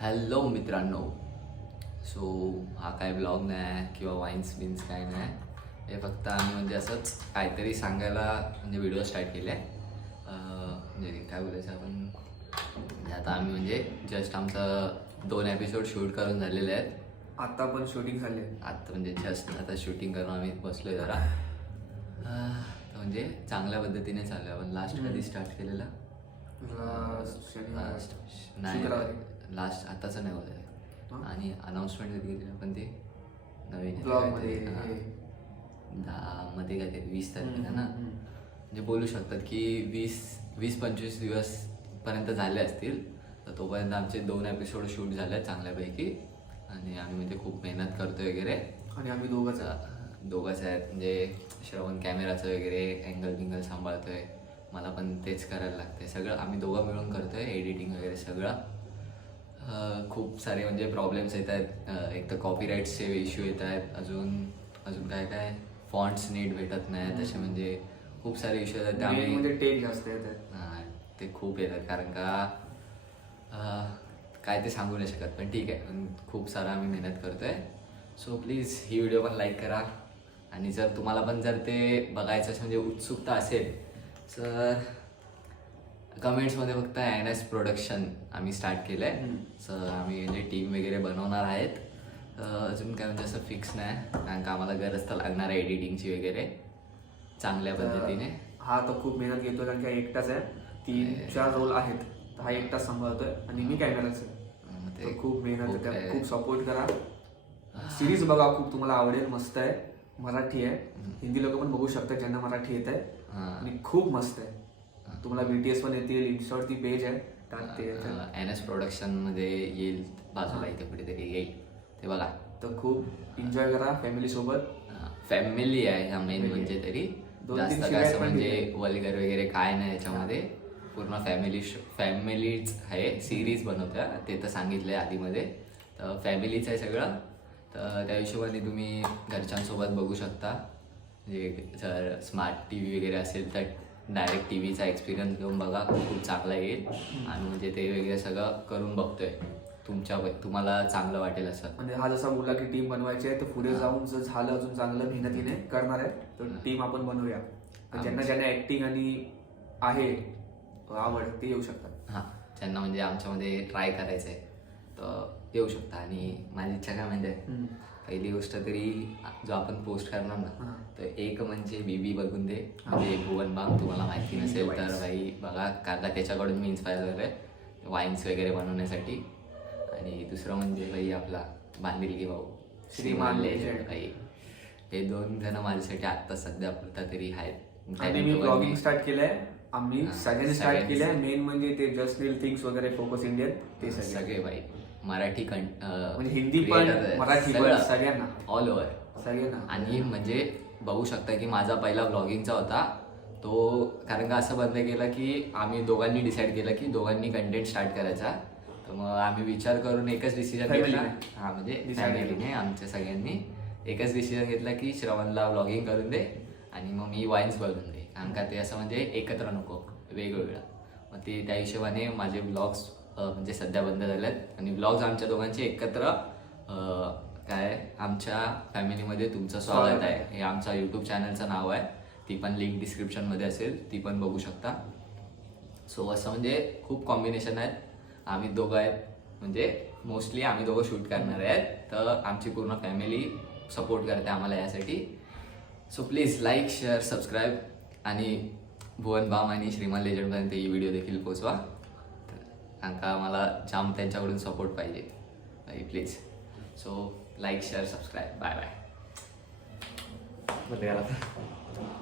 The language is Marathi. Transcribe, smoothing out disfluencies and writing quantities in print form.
हॅलो मित्रांनो. सो हा काय ब्लॉग नाही आहे किंवा वाईन्स बिन्स काय नाही. हे फक्त आम्ही म्हणजे असंच काहीतरी सांगायला म्हणजे व्हिडिओ स्टार्ट केले आहे. म्हणजे काय बोलायचं आपण म्हणजे आता आम्ही म्हणजे जस्ट आमचं 2 एपिसोड शूट करून झालेले आहेत. आता पण शूटिंग झाले. आत्ता म्हणजे जस्ट आता शूटिंग करून आम्ही बसलो आहे जरा. म्हणजे चांगल्या पद्धतीने चालू आहे. आपण लास्ट कधी स्टार्ट केलेला? लास्ट आताचं नाही बोलाय. आणि अनाऊन्समेंट कधी केली आपण ते नवीन ब्लॉगमध्ये 10 काय ते 20 तारखेला ना. म्हणजे बोलू शकतात की 20-25 दिवस पर्यंत झाले असतील. तर तोपर्यंत आमचे 2 एपिसोड शूट झाले चांगल्यापैकी. आणि आम्ही म्हणजे खूप मेहनत करतोय वगैरे. आणि आम्ही दोघंच आहेत. म्हणजे श्रवण कॅमेराचं वगैरे अँगल बिंगल सांभाळतोय. मला पण तेच करायला लागतंय. सगळं आम्ही दोघं मिळून करतोय. एडिटिंग वगैरे सगळं. खूप सारे म्हणजे प्रॉब्लेम्स येत आहेत. एक तर कॉपीराईट्सचे इश्यू येत आहेत. अजून काय फॉन्ट्स नीट भेटत नाही. तसे म्हणजे खूप सारे इश्यू येतात. त्यामुळे म्हणजे टेक जास्त येतात. ते खूप येतात कारण का काय ते सांगू नाही शकत. पण ठीक आहे. पण खूप सारा आम्ही मेहनत करतोय. सो प्लीज ही व्हिडिओ पण लाईक करा. आणि जर तुम्हाला पण जर ते बघायचं म्हणजे उत्सुकता असेल तर कमेंट्समध्ये फक्त NS प्रोडक्शन आम्ही स्टार्ट केलं आहे. सर आम्ही म्हणजे टीम वगैरे बनवणार आहेत. अजून काय म्हणजे असं फिक्स नाही कारण का आम्हाला गरज तर लागणार आहे एडिटिंगची वगैरे चांगल्या पद्धतीने. हा तर खूप मेहनत घेतोय कारण की एकटाच आहे. 3-4 रोल आहेत. हा एकटाच सांभाळतोय आणि मी कॅमेराच आहे. खूप मेहनत आहे. खूप सपोर्ट करा. सिरीज बघा, खूप तुम्हाला आवडेल. मस्त आहे. मराठी आहे. हिंदी लोक पण बघू शकतात ज्यांना मराठी येत आहे. आणि खूप मस्त आहे. तुम्हाला BTS पण येतील. इन्स्टावरती पेज आहे टाकते. NS प्रोडक्शन मध्ये येईल बाजूला इथे कुठेतरी येईल. ते बघा. तर खूप एन्जॉय करा फॅमिली सोबत. फॅमिली आहे हा मेन म्हणजे. तरी जास्त काय असं म्हणजे वल्गर वगैरे काय नाही याच्यामध्ये. पूर्ण फॅमिलीच आहे. सिरीज बनवत्या ते तर सांगितलंय आधीमध्ये. तर फॅमिलीच आहे सगळं. तर त्या हिशोबाने तुम्ही घरच्यांसोबत बघू शकता. म्हणजे जर स्मार्ट TV वगैरे असेल तर डायरेक्ट TVचा एक्सपिरियन्स घेऊन बघा. खूप चांगला येईल. आणि म्हणजे ते वगैरे सगळं करून बघतोय. तुम्हाला चांगलं वाटेल असं. म्हणजे हा जसा बोलला की टीम बनवायची आहे तर पुढे जाऊन जर झालं अजून चांगलं मेहनतीने करणार आहे तर टीम आपण बनवूया. ज्यांना ऍक्टिंग आणि आहे आवड ते येऊ शकतात. हां, ज्यांना म्हणजे आमच्यामध्ये ट्राय करायचं आहे तर येऊ शकता. आणि माझी इच्छा काय म्हणजे पहिली गोष्ट तरी जो आपण पोस्ट करणार ना तर एक म्हणजे BB बघून दे. म्हणजे भुवन बाम तुम्हाला माहिती नसेल तर भाई बघा. कारण का त्याच्याकडून मी इन्स्पायर झालोय वाईन्स वगैरे बनवण्यासाठी. आणि दुसरं म्हणजे भाई आपला बांधिलकी भाऊ श्रीमान लेजंड भाई. हे 2 जण माझ्यासाठी आत्ता सध्या पुरता तरी आहेत. आणि मी ब्लॉगिंग स्टार्ट केलंय. आम्ही सगळ्यांनी स्टार्ट केलंय. मेन म्हणजे ते जस्ट रील थिंग्स वगैरे फोकस इंडियन ते सगळे भाई मराठी म्हणजे हिंदी पण मराठी पण सगळ्यांना ऑल ओव्हर सगळ्यांना. आणि म्हणजे बघू शकता की माझा पहिला ब्लॉगिंगचा होता तो. कारण का असं बंद केलं की आम्ही दोघांनी डिसाईड केलं की दोघांनी कंटेंट स्टार्ट करायचा. तर मग आम्ही विचार करून एकच डिसिजन घेतला. हा म्हणजे फॅमिलीने आमच्या सगळ्यांनी एकच डिसिजन घेतला की श्रवणला ब्लॉगिंग करून दे आणि मग मी वाईन्स बनवून दे. कारण का ते असं म्हणजे एकत्र नको वेगवेगळं. मग ते त्या हिशोबाने माझे ब्लॉग्स म्हणजे सध्या बंद झालेत. आणि ब्लॉग्स आमच्या दोघांचे एकत्र काय आमच्या फॅमिलीमध्ये तुमचं स्वागत आहे हे आमचा यूट्यूब चॅनलचं नाव आहे. ती पण लिंक डिस्क्रिप्शनमध्ये असेल. ती पण बघू शकता. सो असं म्हणजे खूप कॉम्बिनेशन आहेत. आम्ही दोघं आहेत म्हणजे मोस्टली आम्ही दोघं शूट करणार आहेत. तर आमची पूर्ण फॅमिली सपोर्ट करते आम्हाला यासाठी. So please like share subscribe आणि भुवन बाम आणि श्रीमान लेजंडपर्यंत ही व्हिडिओ देखील पोचवा. कारण का मला जाम त्यांच्याकडून सपोर्ट पाहिजे please. So like share subscribe. Bye bye.